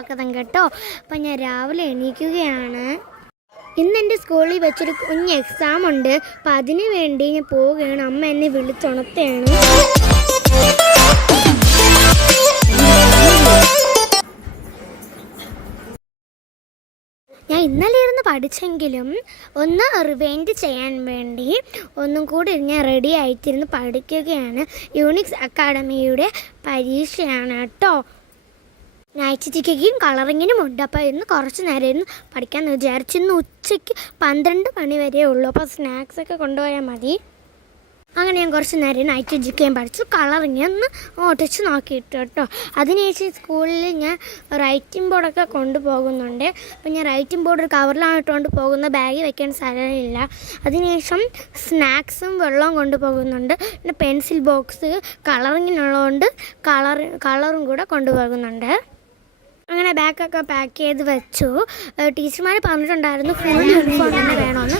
സ്വാഗതം കേട്ടോ. അപ്പം ഞാൻ രാവിലെ എണീക്കുകയാണ്. ഇന്ന് എന്റെ സ്കൂളിൽ വെച്ചൊരു കുഞ്ഞ് എക്സാം ഉണ്ട്. അപ്പം അതിന് വേണ്ടി ഞാൻ പോവുകയാണ്. അമ്മ എന്നെ വിളിച്ചുണർത്തുകയാണ്. ഞാൻ ഇന്നലെ ഇരുന്ന് പഠിച്ചെങ്കിലും ഒന്ന് റിവൈൻഡ് ചെയ്യാൻ വേണ്ടി ഒന്നും കൂടി ഞാൻ റെഡി ആയിട്ടിരുന്ന് പഠിക്കുകയാണ്. യൂണിക്സ് അക്കാഡമിയുടെ പരീക്ഷയാണ് കേട്ടോ. നൈറ്റിക്കും കളറിങ്ങിനും ഉണ്ട്. അപ്പോൾ ഇന്ന് കുറച്ച് നേരം ഇരുന്ന് പഠിക്കാമെന്ന് വിചാരിച്ചു. ഇന്ന് ഉച്ചയ്ക്ക് പന്ത്രണ്ട് മണി വരെ ഉള്ളൂ. അപ്പോൾ സ്നാക്സ് ഒക്കെ കൊണ്ടുപോയാൽ മതി. അങ്ങനെ ഞാൻ കുറച്ച് നേരം നൈറ്റ് ജിക്കുകയും പഠിച്ചു. കളറിങ് ഒന്ന് ഓട്ടിച്ച് നോക്കിയിട്ട് കേട്ടോ. അതിനുശേഷം സ്കൂളിൽ ഞാൻ റൈറ്റിംഗ് ബോർഡൊക്കെ കൊണ്ടുപോകുന്നുണ്ട്. അപ്പോൾ ഞാൻ റൈറ്റിംഗ് ബോർഡ് ഒരു കവറിലാണ് ഇട്ടുകൊണ്ട് പോകുന്ന. ബാഗ് വെക്കാൻ സ്ഥലമില്ല. അതിനുശേഷം സ്നാക്സും വെള്ളവും കൊണ്ടുപോകുന്നുണ്ട്. പിന്നെ പെൻസിൽ ബോക്സ് കളറിങ്ങിനുള്ളതുകൊണ്ട് കളർ കളറും കൂടെ കൊണ്ടുപോകുന്നുണ്ട്. അങ്ങനെ ബാഗൊക്കെ പാക്ക് ചെയ്ത് വെച്ചു. ടീച്ചർമാർ പറഞ്ഞിട്ടുണ്ടായിരുന്നു ഫുൾ യൂണിഫോം തന്നെ വേണമെന്ന്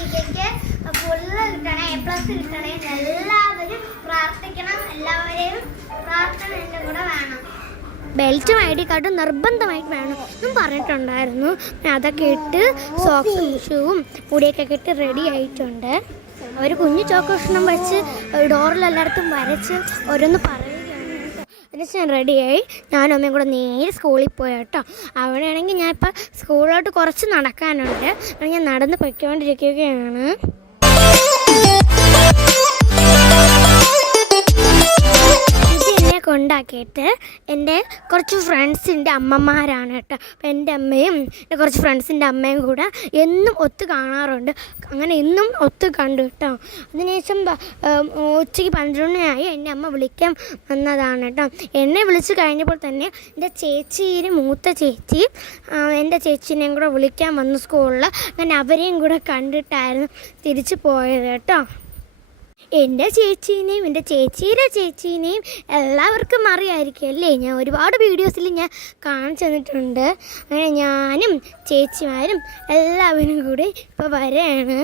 ഫുള്ള് കിട്ടണേ എ പ്ലസ് കിട്ടണേ എല്ലാവരും പ്രാർത്ഥിക്കണം. എല്ലാവരെയും പ്രാർത്ഥന എന്റെ കൂടെ വേണം. ബെൽറ്റും ഐ ഡി കാർഡും നിർബന്ധമായിട്ട് വേണം എന്നും പറഞ്ഞിട്ടുണ്ടായിരുന്നു. അതൊക്കെ ഇട്ട് സോക്സും ഷൂവും പൊടിയൊക്കെ ഇട്ട് റെഡി ആയിട്ടുണ്ട്. ഒരു കുഞ്ഞു ചോക്കോഷണം വെച്ച് ഡോറിൽ എല്ലായിടത്തും വരച്ച് ഓരോന്ന് പറയുകയാണ് എന്നിട്ട് ഞാൻ റെഡിയായി ഞാനും അമ്മയും കൂടെ നേരെ സ്കൂളിൽ പോയി കേട്ടോ. അവിടെയാണെങ്കിൽ ഞാൻ ഇപ്പോൾ സ്കൂളിലോട്ട് കുറച്ച് നടക്കാനുണ്ട്. ഞാൻ നടന്ന് പൊയ്ക്കൊണ്ടിരിക്കുകയാണ്. എന്നെ കൊണ്ടാക്കിയിട്ട് എന്റെ കുറച്ച് ഫ്രണ്ട്സിന്റെ അമ്മമാരാണ് കേട്ടോ. അപ്പം എന്റെ അമ്മയും എന്റെ കുറച്ച് ഫ്രണ്ട്സിന്റെ അമ്മയും കൂടെ എന്നും ഒത്തു കാണാറുണ്ട്. അങ്ങനെ എന്നും ഒത്തു കണ്ടു കേട്ടോ. അതിനുശേഷം ഉച്ചയ്ക്ക് പന്ത്രണ്ടിനായി എന്റെ അമ്മ വിളിക്കാൻ വന്നതാണ് കേട്ടോ. എന്നെ വിളിച്ച് കഴിഞ്ഞപ്പോൾ തന്നെ എന്റെ ചേച്ചിയുടെ മൂത്ത ചേച്ചി എന്റെ ചേച്ചീനെയും കൂടെ വിളിക്കാൻ വന്നു സ്കൂളിൽ അങ്ങനെ അവരെയും കൂടെ കണ്ടിട്ടായിരുന്നു തിരിച്ചു പോയത് കേട്ടോ. എന്റെ ചേച്ചീനെയും എന്റെ ചേച്ചിയുടെ ചേച്ചീനെയും എല്ലാവർക്കും അറിയായിരിക്കും അല്ലേ? ഞാൻ ഒരുപാട് വീഡിയോസിൽ ഞാൻ കാണിച്ചു തന്നിട്ടുണ്ട്. അങ്ങനെ ഞാനും ചേച്ചിമാരും എല്ലാവരും കൂടി ഇപ്പോൾ വരെയാണ്.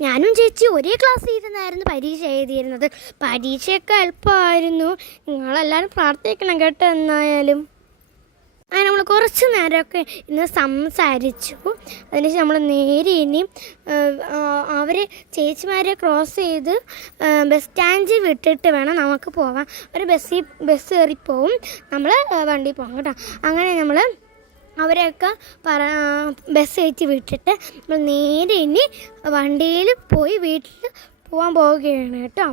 ഞാനും ചേച്ചി ഒരേ ക്ലാസ്സിൽ ഇരുന്നായിരുന്നു പരീക്ഷ എഴുതിയിരുന്നത്. പരീക്ഷയൊക്കെ എളുപ്പമായിരുന്നു നിങ്ങളെല്ലാവരും പ്രാർത്ഥിക്കണം കേട്ടോ എന്നായാലും. അങ്ങനെ നമ്മൾ കുറച്ച് നേരമൊക്കെ ഇന്ന് സംസാരിച്ചു. അതിനുശേഷം നമ്മൾ നേരെ ഇനി അവർ ചേച്ചിമാരെ ക്രോസ് ചെയ്ത് ബസ് സ്റ്റാൻഡിൽ വിട്ടിട്ട് വേണം നമുക്ക് പോവാൻ ഒരു ബസ്സിൽ ബസ് കയറി പോവും നമ്മൾ വണ്ടി പോകാം കേട്ടോ. അങ്ങനെ നമ്മൾ അവരെയൊക്കെ പറ ബസ് കയറ്റി വിട്ടിട്ട് നമ്മൾ നേരെ ഇനി വണ്ടിയിൽ പോയി വീട്ടിൽ പോകാൻ പോവുകയാണ് കേട്ടോ.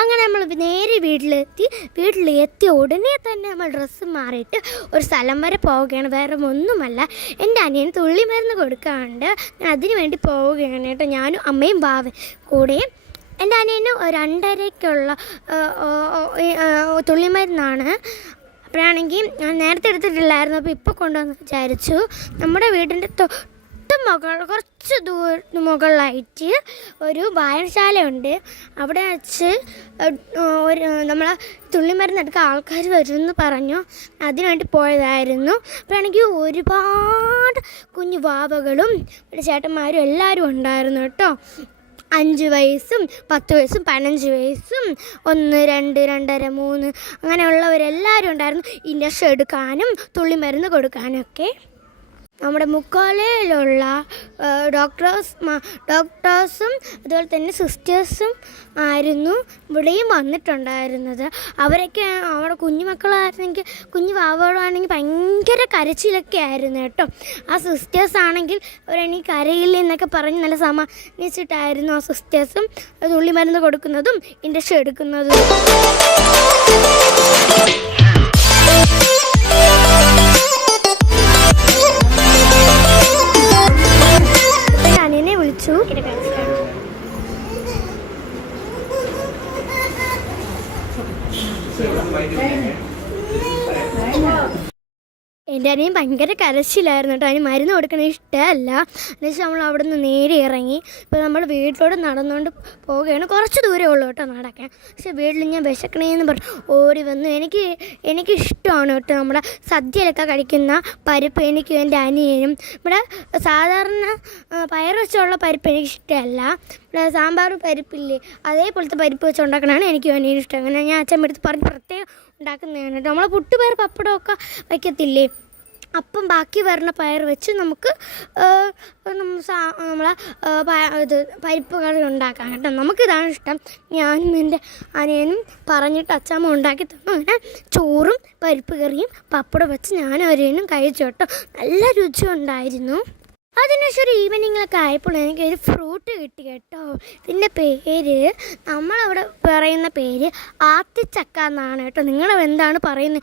അങ്ങനെ നമ്മൾ നേരെ വീട്ടിലെത്തി വീട്ടിൽ എത്തിയ ഉടനെ തന്നെ നമ്മൾ ഡ്രസ്സ് മാറിയിട്ട് ഒരു സ്ഥലം വരെ പോവുകയാണ്. വേറെ ഒന്നുമല്ല. എന്റെ അനിയന് തുള്ളി മരുന്ന് കൊടുക്കാറുണ്ട് ഞാൻ അതിനു വേണ്ടി പോവുകയാണ് കേട്ടോ. ഞാനും അമ്മയും ബാവ കൂടെയും എന്റെ അനിയന് രണ്ടരയ്ക്കുള്ള തുള്ളിമരുന്നാണ് അപ്പോഴാണെങ്കിൽ ഞാൻ നേരത്തെ എടുത്തിട്ടില്ലായിരുന്നു. അപ്പോൾ ഇപ്പോൾ കൊണ്ടുവന്ന് വിചാരിച്ചു. നമ്മുടെ വീടിന്റെ മുകൾ കുറച്ച് ദൂര മുകളിലായിട്ട് ഒരു വായനശാലയുണ്ട്. അവിടെ വെച്ച് ഒരു നമ്മൾ തുള്ളിമരുന്ന് എടുക്കാൻ ആൾക്കാർ വരുമെന്ന് പറഞ്ഞു അതിനുവേണ്ടി പോയതായിരുന്നു. അപ്പോഴാണെങ്കിൽ ഒരുപാട് കുഞ്ഞു വാവകളും ചേട്ടന്മാരും എല്ലാവരും ഉണ്ടായിരുന്നു കേട്ടോ. അഞ്ച് വയസ്സും പത്ത് വയസ്സും പതിനഞ്ച് വയസ്സും ഒന്ന് രണ്ട് രണ്ടര മൂന്ന് അങ്ങനെയുള്ളവരെല്ലാവരും ഉണ്ടായിരുന്നു. ഇൻഡക്ഷൻ എടുക്കാനും തുള്ളിമരുന്ന് കൊടുക്കാനും ഒക്കെ നമ്മുടെ മുക്കാലയിലുള്ള ഡോക്ടേഴ്സ് ഡോക്ടേഴ്സും അതുപോലെ തന്നെ സിസ്റ്റേഴ്സും ആയിരുന്നു ഇവിടെയും വന്നിട്ടുണ്ടായിരുന്നത്. അവരൊക്കെ അവിടെ കുഞ്ഞുമക്കളായിരുന്നെങ്കിൽ കുഞ്ഞു വാവകളാണെങ്കിൽ ഭയങ്കര കരച്ചിലൊക്കെ ആയിരുന്നു കേട്ടോ. ആ സിസ്റ്റേഴ്സ് ആണെങ്കിൽ അവരാണെങ്കിൽ കരയില്ല എന്നൊക്കെ പറഞ്ഞ് നല്ല സമാനിച്ചിട്ടായിരുന്നു ആ സിസ്റ്റേഴ്സും തുള്ളിമരുന്ന് കൊടുക്കുന്നതും ഇൻഡക്ഷൻ എടുക്കുന്നതും. അനിയനെ വിളിച്ചു എന്റെ അനിയൻ ഭയങ്കര കരച്ചിലായിരുന്നു കേട്ടോ. അതിന് മരുന്ന് കൊടുക്കണ ഇഷ്ടമല്ല. എന്നുവെച്ചാൽ നമ്മൾ അവിടെ നിന്ന് നേരെ ഇറങ്ങി. ഇപ്പോൾ നമ്മൾ വീട്ടിലോട്ട് നടന്നുകൊണ്ട് പോവുകയാണ്. കുറച്ച് ദൂരമേ ഉള്ളൂ കേട്ടോ നടക്കാൻ. പക്ഷെ വീട്ടിൽ ഞാൻ വിശക്കണേന്ന് പറഞ്ഞു ഓടി വന്നു. എനിക്ക് എനിക്ക് ഇഷ്ടമാണ് കേട്ടോ നമ്മുടെ സദ്യയിലൊക്കെ കഴിക്കുന്ന പരിപ്പ് എനിക്കും എന്റെ അനിയനും. ഇവിടെ സാധാരണ പയർ വെച്ചുള്ള പരിപ്പ് എനിക്ക് ഇഷ്ടമല്ല. ഇവിടെ സാമ്പാർ പരിപ്പില്ലേ? അതേപോലത്തെ പരിപ്പ് വെച്ച് ഉണ്ടാക്കണതാണ് എനിക്കും അനിയനും ഇഷ്ടം. അങ്ങനെ ഞാൻ അച്ഛൻ എടുത്ത് പറഞ്ഞ് പ്രത്യേകം ഉണ്ടാക്കുന്നതാണ് കേട്ടോ. നമ്മളെ പുട്ടുപയർ പപ്പടമൊക്കെ വയ്ക്കത്തില്ലേ? അപ്പം ബാക്കി വരുന്ന പയർ വെച്ച് നമുക്ക് നമ്മൾ നമ്മളെ ഇത് പരിപ്പ് കറി ഉണ്ടാക്കാം കേട്ടോ. നമുക്കിതാണ് ഇഷ്ടം. ഞാനും എന്റെ അനിയനും പറഞ്ഞിട്ട് അച്ഛമ്മ ഉണ്ടാക്കി തന്നു. അങ്ങനെ ചോറും പരിപ്പ് കറിയും പപ്പടം വെച്ച് ഞാനും അവരേനും കഴിച്ചു കേട്ടോ. നല്ല രുചി ഉണ്ടായിരുന്നു അതിനുശേഷം ഒരു ഈവനിങ്ങിലൊക്കെ ആയപ്പോൾ എനിക്ക് ഒരു ഫ്രൂട്ട് കിട്ടി കേട്ടോ. ഇതിന്റെ പേര് നമ്മളവിടെ പറയുന്ന പേര് ആത്തിച്ചക്ക എന്നാണ് കേട്ടോ. നിങ്ങൾ എന്താണ് പറയുന്നത്?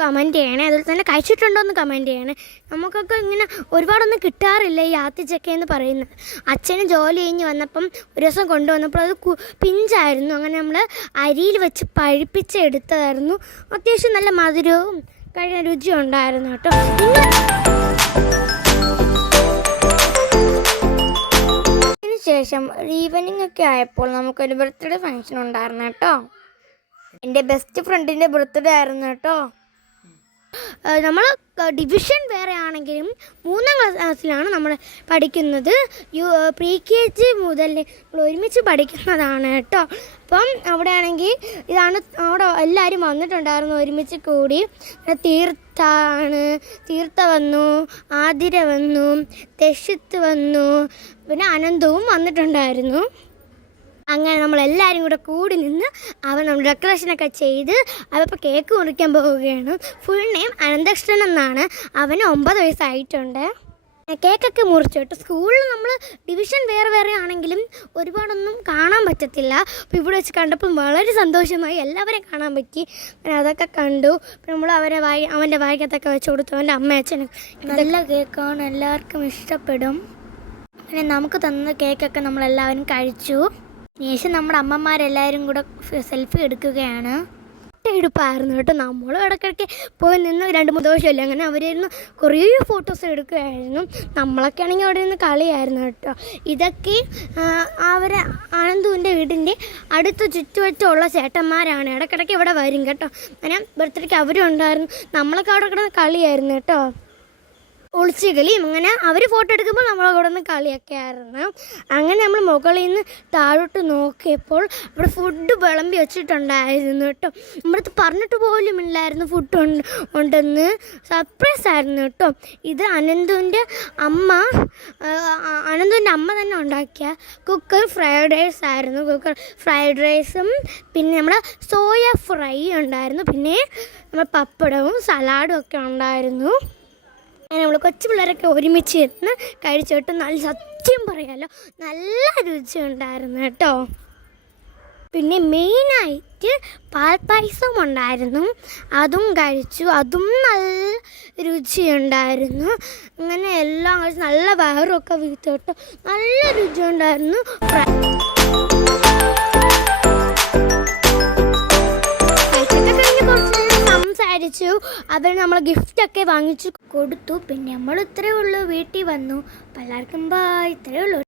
കമന്റ് ചെയ്യണേ. അതുപോലെ തന്നെ കഴിച്ചിട്ടുണ്ടോ എന്ന് കമന്റ് ചെയ്യണേ. നമുക്കൊക്കെ ഇങ്ങനെ ഒരുപാടൊന്നും കിട്ടാറില്ല ഈ ആത്തിച്ചക്ക എന്ന് പറയുന്നത്. അച്ഛന് ജോലി കഴിഞ്ഞ് വന്നപ്പം ഒരു ദിവസം കൊണ്ടുവന്നപ്പോൾ അത് പിഞ്ചായിരുന്നു. അങ്ങനെ നമ്മൾ അരിയിൽ വെച്ച് പഴിപ്പിച്ചെടുത്തതായിരുന്നു. അത്യാവശ്യം നല്ല മധുരവും കഴിഞ്ഞ രുചിയും ഉണ്ടായിരുന്നു കേട്ടോ. നിങ്ങൾ ഒരു ഈവനിങ് ഒക്കെ ആയപ്പോൾ നമുക്കൊരു ബർത്ത്ഡേ ഫംഗ്ഷൻ ഉണ്ടായിരുന്നു കേട്ടോ. എന്റെ ബെസ്റ്റ് ഫ്രണ്ടിന്റെ ബർത്ത്ഡേ ആയിരുന്നു കേട്ടോ. നമ്മൾ ഡിവിഷൻ വേറെ ആണെങ്കിലും മൂന്നാം ക്ലാസ്സിലാണ് നമ്മൾ പഠിക്കുന്നത്. യു പ്രീ കെ ജി മുതൽ നമ്മൾ ഒരുമിച്ച് പഠിക്കുന്നതാണ് കേട്ടോ. അപ്പം അവിടെ ആണെങ്കിൽ ഇതാണ് അവിടെ എല്ലാവരും വന്നിട്ടുണ്ടായിരുന്നു ഒരുമിച്ച് കൂടി. തീർത്ഥാണ് തീർത്ഥ വന്നു ആതിര വന്നു ദശിത്ത് വന്നു പിന്നെ അനന്തവും വന്നിട്ടുണ്ടായിരുന്നു. അങ്ങനെ നമ്മൾ എല്ലാവരും കൂടെ കൂടി നിന്ന് അവൻ നമ്മൾ ഡെക്കറേഷനൊക്കെ ചെയ്ത് അവപ്പോൾ കേക്ക് മുറിക്കാൻ പോവുകയാണ്. ഫുൾ നെയിം അനന്തകൃഷ്ണൻ എന്നാണ്. അവന് ഒമ്പത് വയസ്സായിട്ടുണ്ട്. കേക്കൊക്കെ മുറിച്ചു കേട്ടോ. സ്കൂളിൽ നമ്മൾ ഡിവിഷൻ വേറെ വേറെ ആണെങ്കിലും ഒരുപാടൊന്നും കാണാൻ പറ്റത്തില്ല. അപ്പോൾ ഇവിടെ വെച്ച് കണ്ടപ്പോൾ വളരെ സന്തോഷമായി എല്ലാവരെയും കാണാൻ പറ്റി. പിന്നെ അതൊക്കെ കണ്ടു. പിന്നെ നമ്മൾ അവരെ വായി അവന്റെ വായിക്കത്തൊക്കെ വെച്ച് കൊടുത്തു. അവന്റെ അമ്മ അച്ഛനും നല്ല കേക്കാണ് എല്ലാവർക്കും ഇഷ്ടപ്പെടും. പിന്നെ നമുക്ക് തന്ന കേക്കൊക്കെ നമ്മളെല്ലാവരും കഴിച്ചു. ശേഷം നമ്മുടെ അമ്മമാരെല്ലാവരും കൂടെ സെൽഫി എടുക്കുകയാണ്. എടുപ്പായിരുന്നു കേട്ടോ. നമ്മളും ഇടയ്ക്കിടയ്ക്ക് പോയി നിന്ന് രണ്ട് മൂന്ന് ദിവസമല്ലേ അങ്ങനെ അവരിരുന്ന് കുറേ ഫോട്ടോസ് എടുക്കുകയായിരുന്നു നമ്മളൊക്കെ ആണെങ്കിൽ അവിടെ നിന്ന് കളിയായിരുന്നു കേട്ടോ. ഇതൊക്കെ അവർ ആനന്ദുവിന്റെ വീടിന്റെ അടുത്ത് ചുറ്റുവറ്റുള്ള ചേട്ടന്മാരാണ്. ഇടയ്ക്കിടയ്ക്ക് ഇവിടെ വരും കേട്ടോ. അങ്ങനെ ബർത്ത്ഡേക്ക് അവരും ഉണ്ടായിരുന്നു. നമ്മളൊക്കെ അവിടെ കിടന്ന് കളിയായിരുന്നു കേട്ടോ. ഒളിച്ച് കളിയും അങ്ങനെ അവർ ഫോട്ടോ എടുക്കുമ്പോൾ നമ്മളെ നിന്ന് കളിയൊക്കെ ആയിരുന്നു. അങ്ങനെ നമ്മൾ മുകളിൽ നിന്ന് താഴോട്ട് നോക്കിയപ്പോൾ അവിടെ ഫുഡ് വിളമ്പി വെച്ചിട്ടുണ്ടായിരുന്നു കേട്ടോ. നമ്മളടുത്ത് പറഞ്ഞിട്ട് പോലും ഇല്ലായിരുന്നു ഫുഡ് ഉണ്ട് ഉണ്ടെന്ന്. സർപ്രൈസ് ആയിരുന്നു കേട്ടോ. ഇത് അനന്തുവിന്റെ അമ്മ അനന്തുവിന്റെ അമ്മ തന്നെ ഉണ്ടാക്കിയ കുക്കർ ഫ്രൈഡ് റൈസ് ആയിരുന്നു. കുക്കർ ഫ്രൈഡ് റൈസും പിന്നെ നമ്മുടെ സോയ ഫ്രൈ ഉണ്ടായിരുന്നു. പിന്നെ നമ്മുടെ പപ്പടവും സലാഡും ഒക്കെ ഉണ്ടായിരുന്നു. അങ്ങനെ നമ്മൾ കൊച്ചു പിള്ളേരൊക്കെ ഒരുമിച്ച് ഇരുന്ന് കഴിച്ചിട്ട് നല്ല സത്യം പറയാലോ നല്ല രുചി ഉണ്ടായിരുന്നു കേട്ടോ. പിന്നെ മെയിനായിട്ട് പാൽപ്പായസം ഉണ്ടായിരുന്നു. അതും കഴിച്ചു. അതും നല്ല രുചിയുണ്ടായിരുന്നു അങ്ങനെ എല്ലാം കഴിച്ച് നല്ല വയറൊക്കെ വീർത്തു കേട്ടോ നല്ല രുചി സംസാരിച്ചു അവർ നമ്മൾ ഗിഫ്റ്റൊക്കെ വാങ്ങിച്ചു കൊടുത്തു. പിന്നെ നമ്മൾ ഇത്രയേ ഉള്ളൂ വീട്ടിൽ വന്നു. പലർക്കും ബായ് ഇത്രയേ ഉള്ളൂ.